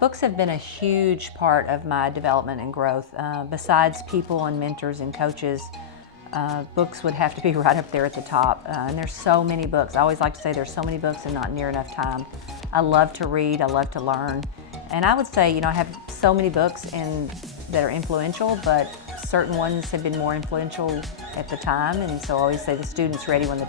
Books have been a huge part of my development and growth. Besides people and mentors and coaches, books would have to be right up there at the top. And there's so many books. I always like to say there's so many books and not near enough time. I love to read, I love to learn. And I would say, I have so many books that are influential, but certain ones have been more influential at the time. And so I always say the student's ready when the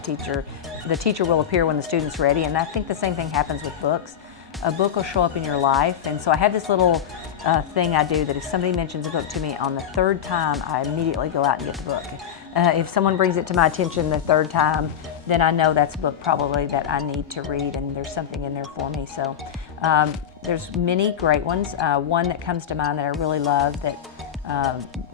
teacher will appear when the student's ready. And I think the same thing happens with books. A book will show up in your life. And so I have this little thing I do that if somebody mentions a book to me on the third time, I immediately go out and get the book. If someone brings it to my attention the third time, then I know that's a book probably that I need to read and there's something in there for me. So there's many great ones. One that comes to mind that I really love that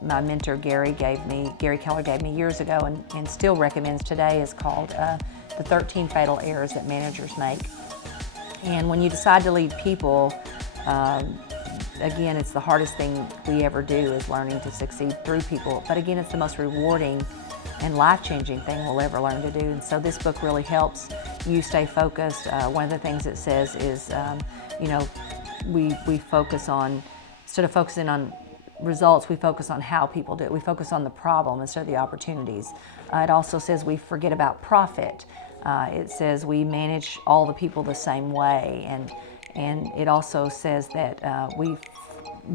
my mentor Gary Keller gave me years ago and still recommends today is called The 13 Fatal Errors That Managers Make. And when you decide to lead people, again, it's the hardest thing we ever do is learning to succeed through people. But again, it's the most rewarding and life-changing thing we'll ever learn to do. And so this book really helps you stay focused. One of the things it says is, we focus on, instead of focusing on results, we focus on how people do it. We focus on the problem instead of the opportunities. It also says we forget about profit. It says we manage all the people the same way, and it also says that we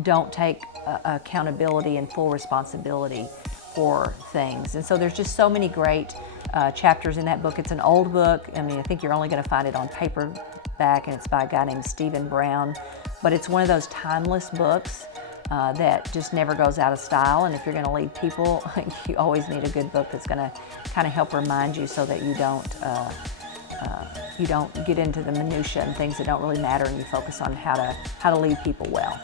don't take accountability and full responsibility for things. And so there's just so many great chapters in that book. It's an old book. I think you're only going to find it on paperback, and it's by a guy named Stephen Brown. But it's one of those timeless books that just never goes out of style. And if you're going to lead people, you always need a good book that's going to kind of help remind you so that you don't get into the minutia and things that don't really matter, and you focus on how to lead people well.